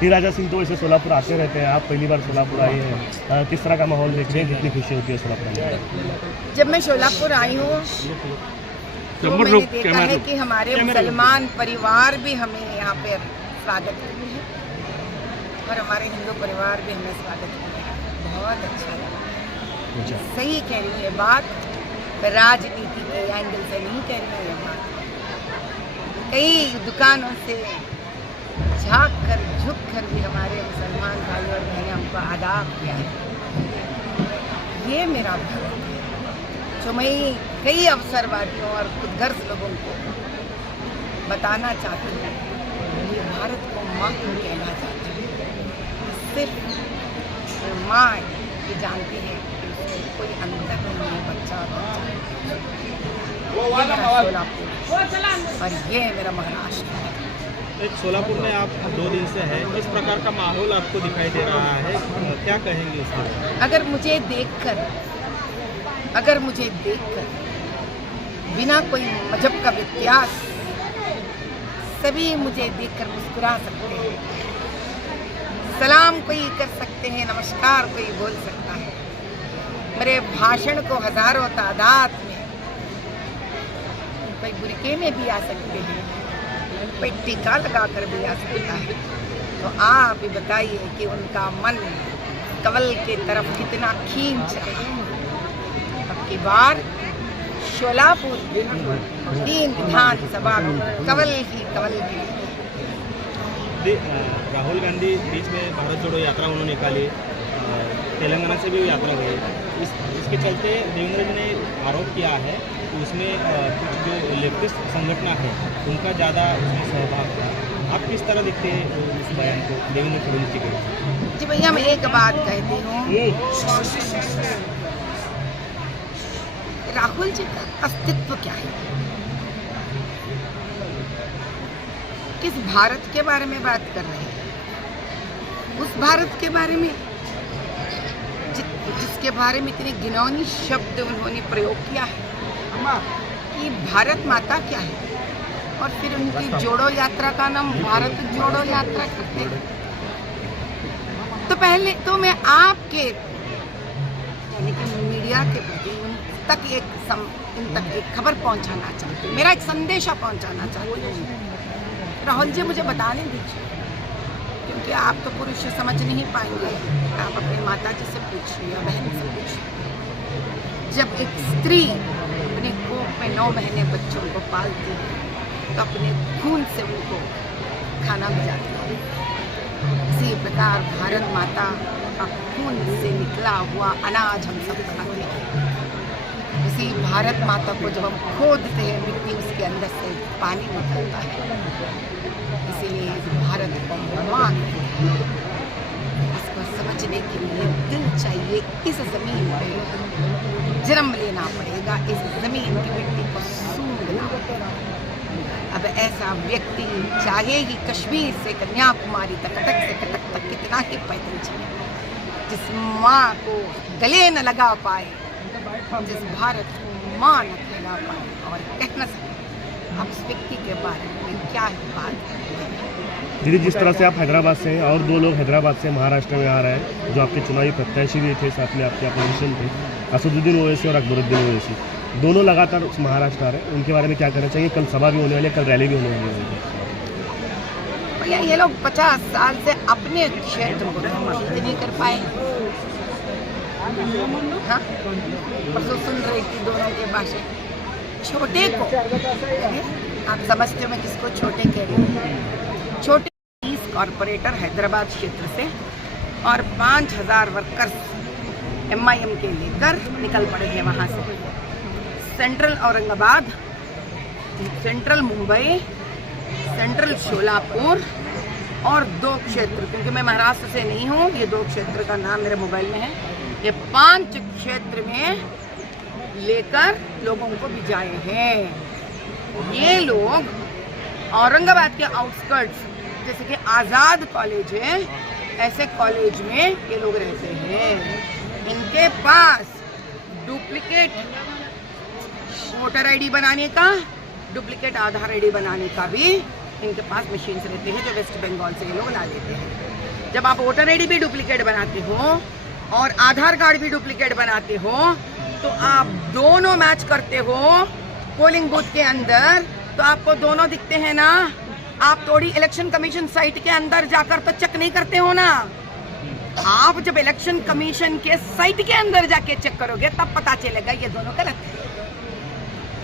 T Raja Singh तो वैसे सोलापुर आते रहते हैं, आप पहली बार सोलापुर आई हैं, किस तरह का माहौल देख रहे हैं, कितनी खुशी होती है सोलापुर में? जब मैं सोलापुर आई हूँ तो मैंने देखा है कि हमारे मुसलमान परिवार भी हमें यहाँ पे स्वागत करते हैं और हमारे हिंदू परिवार भी हमें स्वागत करते हैं। बहुत अच्छा लगा। सही कह रही हूँ ये बात, राजनीति के एंगल से नहीं कह रही हूँ ये बात। कई दुकानों से झाँक कर झुक कर भी हमारे मुसलमान भाई और बहनें हमको आदाब किया है। ये मेरा भारत है जो मैं कई अवसरवादियों और खुदगर्ज लोगों को बताना चाहती हूँ। ये भारत को माँ क्यों कहना चाहती हूँ? सिर्फ माँ ये जानती है कि उसको कोई अंतर नहीं है, बच्चा और ये मेरा महाराष्ट्र है। एक सोलापुर में आप 2 दिन से हैं, किस प्रकार का माहौल आपको दिखाई दे रहा है, क्या कहेंगे उसमें? अगर मुझे देखकर बिना कोई मजहब का व्यत्यास सभी मुझे देखकर मुस्कुरा सकते हैं, सलाम कोई कर सकते हैं, नमस्कार कोई बोल सकता है। मेरे भाषण को हजारों तादाद में कोई बुरके में भी आ सकते हैं, कोई टीका लगा कर भी आ सकता है। तो आप ही बताइए कि उनका मन कवल के तरफ कितना खींच रहा है। अब की बार सोलापुर 3 विधानसभा कवल ही कवल की। राहुल गांधी बीच में भारत जोड़ो यात्रा उन्होंने निकाली, तेलंगाना से भी यात्रा हुई, इसके चलते देवेंद्र जी ने आरोप किया है कि उसमें कुछ जो लेफ्टिस्ट संगठन है उनका ज़्यादा उसमें सहभाग था। आप किस तरह देखते हैं उस बयान को देवेंद्र फडणवीस जी के? जी भैया, मैं एक बात कहती हूँ, राहुल जी का अस्तित्व क्या है? किस भारत के बारे में बात कर रहे हैं? उस भारत के बारे में जिसके बारे में इतने घिनौनी शब्द उन्होंने प्रयोग किया है कि भारत माता क्या है, और फिर उनकी जोड़ो यात्रा का नाम भारत जोड़ो यात्रा करते हैं। तो पहले तो मैं आपके यानी कि मीडिया के प्रति इन तक एक खबर पहुंचाना चाहती हूँ, मेरा एक संदेशा पहुंचाना चाहती हूँ। राहुल जी मुझे बताने दीजिए, क्योंकि आप तो पुरुष समझ नहीं पाएंगे। आप अपनी माता जी से पूछिए या बहन से पूछिए। जब एक स्त्री अपने कोख में 9 महीने बच्चों को पालती है तो अपने खून से उनको खाना भी जाता है। इसी प्रकार भारत माता का खून से निकला हुआ अनाज हम सब खाते हैं। इसी भारत माता को जब हम खोदते हैं मिट्टी, उसके अंदर से पानी निकलता है। इसीलिए भारत को माँ इसको समझने के लिए दिल चाहिए। इस ज़मीन पे जन्म लेना पड़ेगा, इस ज़मीन की मिट्टी को सूंघना पड़ेगा। अब ऐसा व्यक्ति चाहे ही कश्मीर से कन्याकुमारी तक, कटक से कटक तक कितना ही पैदल चले, जिस माँ को गले न लगा पाए, जिस भारत को माँ न कहला पाए और कह न सके, अब उस व्यक्ति के बारे में क्या बात है। दीदी, जिस तरह से आप हैदराबाद से हैं और 2 लोग हैदराबाद से महाराष्ट्र में आ रहे हैं जो आपके चुनावी प्रत्याशी भी थे, साथ में आपके अपोजिशन थे, असदुद्दीन ओवैसी और अकबरुद्दीन ओवैसी, दोनों लगातार महाराष्ट्र आ रहे हैं, उनके बारे में क्या कहना चाहिए? कल सभा भी होने वाली है, कल रैली भी होने वाली है। भैया, ये लोग 50 साल से अपने क्षेत्र को समर्पित नहीं कर पाए। हाँ, परसों सुन रही थी दोनों के भाषण। छोटे को आप समझते हो मैं किसको छोटे कह रही हूँ? छोटे 30 कॉरपोरेटर हैदराबाद क्षेत्र से और 5000 वर्कर्स MIM के लेकर निकल पड़े हैं वहाँ से। Central Aurangabad, central Mumbai, central Solapur और 2 क्षेत्र, क्योंकि मैं महाराष्ट्र से नहीं हूँ, ये 2 क्षेत्र का नाम मेरे मोबाइल में है। ये 5 क्षेत्र में लेकर लोगों को भिजाए हैं। ये लोग औरंगाबाद के आउटस्कर्ट्स, जैसे कि आज़ाद कॉलेज है, ऐसे कॉलेज में ये लोग रहते हैं। इनके पास डुप्लीकेट वोटर ID बनाने का, डुप्लीकेट आधार ID बनाने का भी इनके पास मशीन्स रहते हैं, जो वेस्ट बंगाल से ये लोग ला देते हैं। जब आप वोटर आईडी भी डुप्लीकेट बनाते हो और आधार कार्ड भी डुप्लीकेट बनाते हो, तो आप दोनों मैच करते हो पोलिंग बूथ के अंदर, तो आपको दोनों दिखते हैं ना। आप थोड़ी इलेक्शन कमीशन साइट के अंदर जाकर तो चेक नहीं करते हो ना। आप जब इलेक्शन कमीशन के साइट के अंदर जाके चेक करोगे तब पता चलेगा ये दोनों गलत है।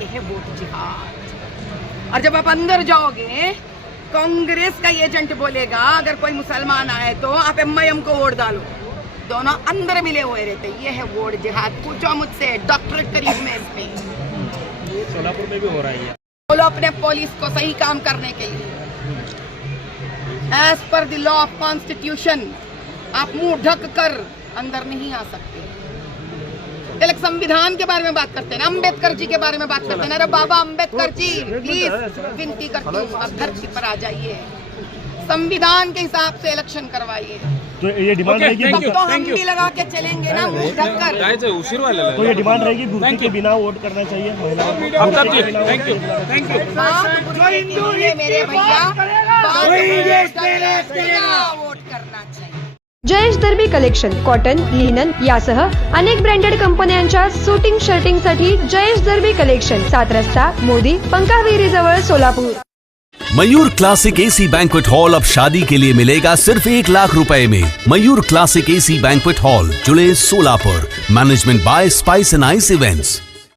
ये है वोट जिहाद। और जब आप अंदर जाओगे, कांग्रेस का एजेंट बोलेगा अगर कोई मुसलमान आए तो आप MIM को वोट डालो, दोनों अंदर मिले हुए रहते। ये है वोट जिहाद। पूछो मुझसे, डॉक्टरेट करीब में इसमें सोलापुर में भी हो रहा है। बोलो अपने पुलिस को सही काम करने के लिए, as per the law of constitution आप मुंह ढक कर अंदर नहीं आ सकते। संविधान के बारे में बात करते हैं ना, अम्बेडकर जी के बारे में बात करते हैं ना। अरे बाबा अम्बेडकर जी, प्लीज विनती करती हूँ आप धरती पर आ जाइए, संविधान के हिसाब से इलेक्शन करवाइए। तो ये डिमांड रहेगी, तब तो हम भी लगा के चलेंगे ना मुंह ढक कर। तो ये डिमांड रहेगी बुर्के के बिना वोट करना चाहिए महिलाओं को। Thank you. बात बुर्के की नहीं है मेरे भैया, बात बिना वोट करना चाहिए। जयेश दर्बी कलेक्शन कॉटन, लिनन यासह अनेक ब्रँडेड कंपन्यांच्या सूटिंग शर्टिंगसाठी जयेश दर्बी कलेक्शन, 7 रस्ता मोदी पंकाविरी जवळ सोलापूर। मयूर क्लासिक एसी बैंक्वेट हॉल अब शादी के लिए मिलेगा सिर्फ 1 लाख रुपए में। मयूर क्लासिक एसी बैंक्वेट हॉल, जुले Solapur. Management by spice and ice events.